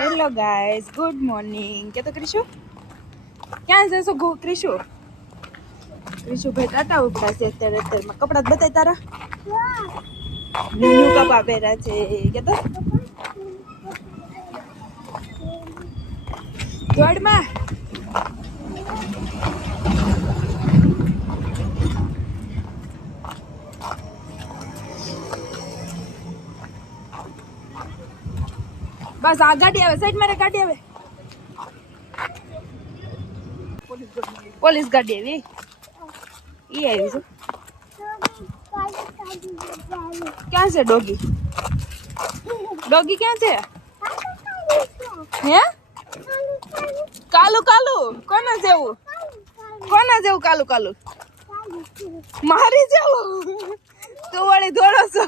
Hello guys, good morning. કે તો ક્રિશુ ક્યાં જશો? ક્રિશુ ભાઈ ટાટા ઉપડા છે અત્યારમાં. કપડા બતાય તારા ન્યુ કપડા પહેર્યા છે. કે તો દોડમાં બસ આ ગાડી આવે, સાઈડ મારે ગાડી આવે, પોલીસ ગાડી આવી. ઈ આવી છે. ક્યાં છે ડોગી? ડોગી ક્યાં છે? હે કાલુ કાલુ કોના જેવું? કોના જેવું કાલુ કાલુ? મારી જેવું. તું વળી દોડો છો.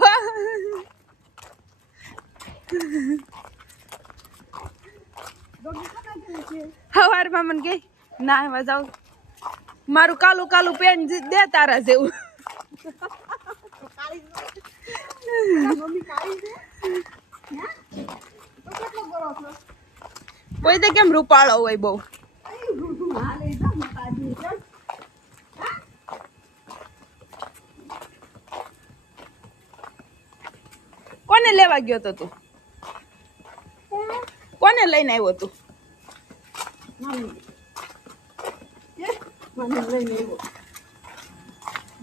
સવારમાં મને ગઈ ના એમાં જાઉં, મારું કાલું કાલું પેન દે તારા જેવું. કોઈ તો કેમ રૂપાળો હોય બહુ. કોને લેવા ગયો તો તું? કોને લઈને આવ્યો તું?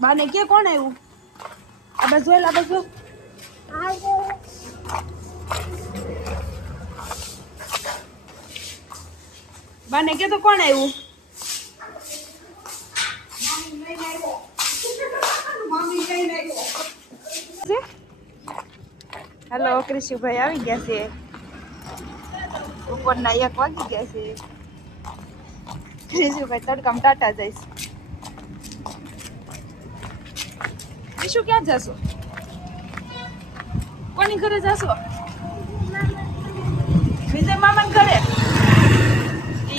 બાને કે કોણ આવ્યું? આ બાજુ આ બાજુ બાને કે તો કોણ આવ્યું? હેલો, ક્રિશુભાઈ આવી ગયા છે. બપોરના 1 વાગી ગયા છે. ક્રિશુભાઈ તડકામાં ટાટા જઈશ. ક્રિશુ ક્યાં જશો? કોની ઘરે જશો? વિજય મામાના ઘરે?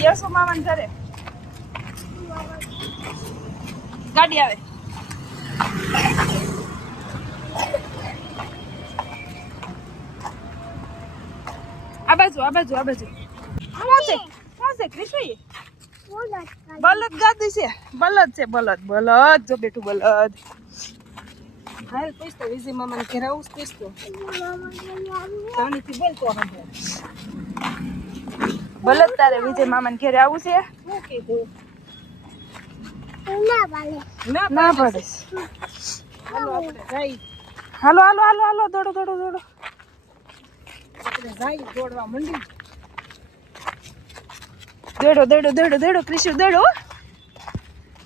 યશો મામાના ઘરે? ગાડી આવે. આ બાજુ કોણ છે ક્રિશુ? બલદ ગાદી છે. બલદ છે, બલદ જો બેઠું બલદ. હાલ પૈસા વિજય મામાને ઘરે આવું પૈસા તાણીથી બોલતો હવે. બલદ તારે વિજય મામાને ઘરે આવું છે? શું કીધું? ના પડે. હાલો આપણે જઈ. હાલો દોડો આપણે જઈ દોડવા મંડી. દોડો ક્રિશુ દોડો.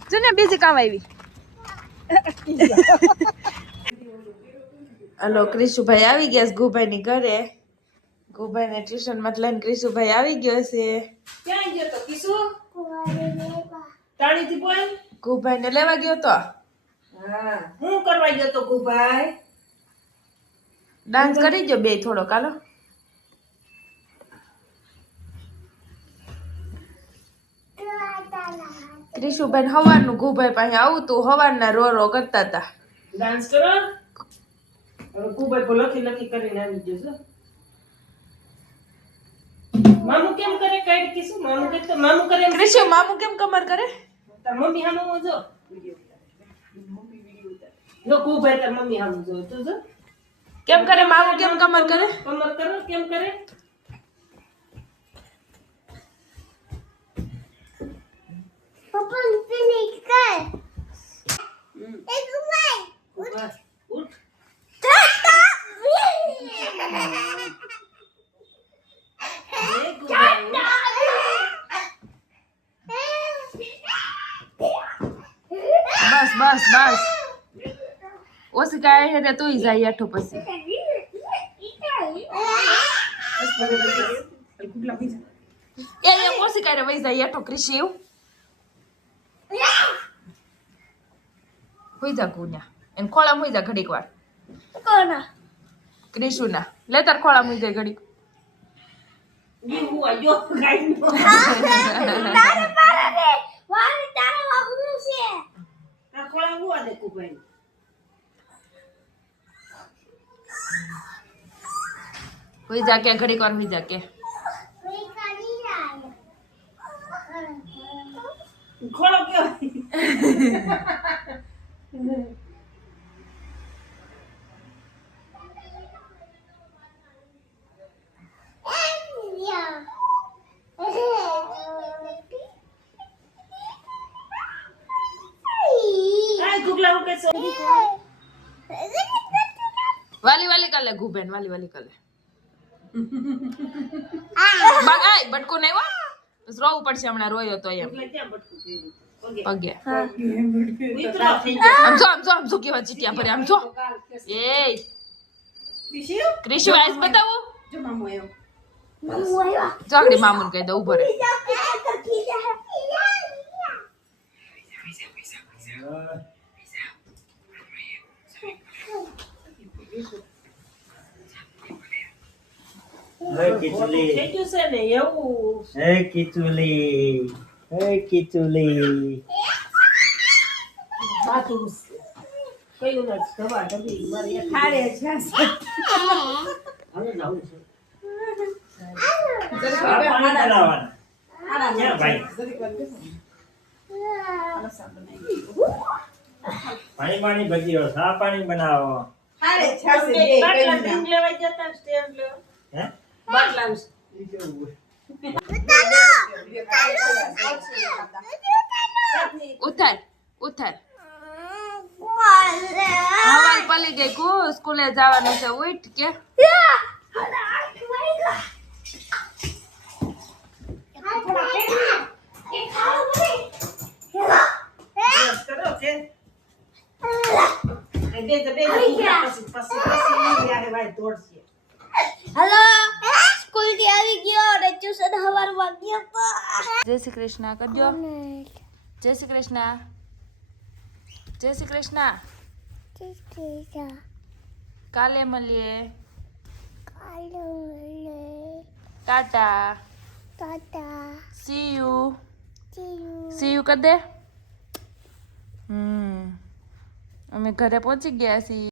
જો ને બીજી કામ આવી. હલો, ક્રિશુભાઈ આવી ગયા છે ગુભાઈ ની ઘરે. ગુભાઈ ને ટ્યુશન માં લઈને ક્રિશુભાઈ આવી ગયો છે. ક્યાં ગયો તો કિશુ? તાણીથી બોલ. ગુભાઈ ને લેવા ગયો તો. હા, હું કરવા ગયો તો ગુભાઈ? ડાન્સ કરી ગયો બે થોડો કાલો. ક્રિશુભાઈ હવારનું ગુભાઈ પાસે આવતું, હવારના રો કરતા હતા. ડાન્સ કરો. હવે ગુભાઈ લખી કરીને આવી ગયો છે. મામુ કેમ કરે કાઈ કિશું? મામુ કે તો મામુ કરે. ક્રિશુ મામુ કેમ કમર કરે? તાર મમ્મી હામો જો મમ્મી વિડિયો ઉતાર. જો ગુભાઈ તાર મમ્મી હામો જો તું જો કેમ કરે. મામુ કેમ કમર કરે? કમર કરો કેમ કરે? બસ ઓછી કાય હે તું જાય આઠો પછી. ઓછી કાય વહી જાય આઠો. ક્રિશુ હોઈ જા ગુન્યા એને ખોળા હોઈ જા ઘડીક વાર. કોના? ક્રિશુ ના. લે તાર ખોળા હોઈ જાય ઘડીક. હોઈ જા કે ઘડીક વાર હોઈ જા કે. ખોળો કયો વાલી વાલી કર લે ઘુબેન વાલી વાલી કર લે બગાય બટકું નહીં હો બસ રોવું પડશે હમણાં રોયો તો એમ પગે આમ જો કેવા ચીટિયા ભરે આમ જો એ ક્રિશુ આઈસ બતાવો ચોકડી મામુન કહી દો ઉભો રે હે કિચુલી કેટલું છે ને એવું હે કિચુલી બાથરૂમ કયું નથી દવા ડબી મારી ખાડે છે હવે જાવું છે પાણી બનાવવાના ક્યાં ભાઈ પાણી ભજીયો સા પાણી બનાવો ખાડે છે બાટલા ડ્રિંક લેવા જતા સ્ટેન્ડ લેવા હે બાટલા ઉથર ઉથર હવાલ પલી ગઈ કુ સ્કૂલે જવાનું છે ઉઠ કે કરો કે બે પછી યારે ભાઈ દોડશે હેલો સ્કૂલ થી આવી ગયો અને ટ્યુશન હવાર વાગ્યો જય શ્રી કૃષ્ણ કરજો જય શ્રી કૃષ્ણ જય શ્રી કૃષ્ણ કાલે મળીએ ટાટા સી યુ કર દે અમે ઘરે પહોંચી ગયા છીએ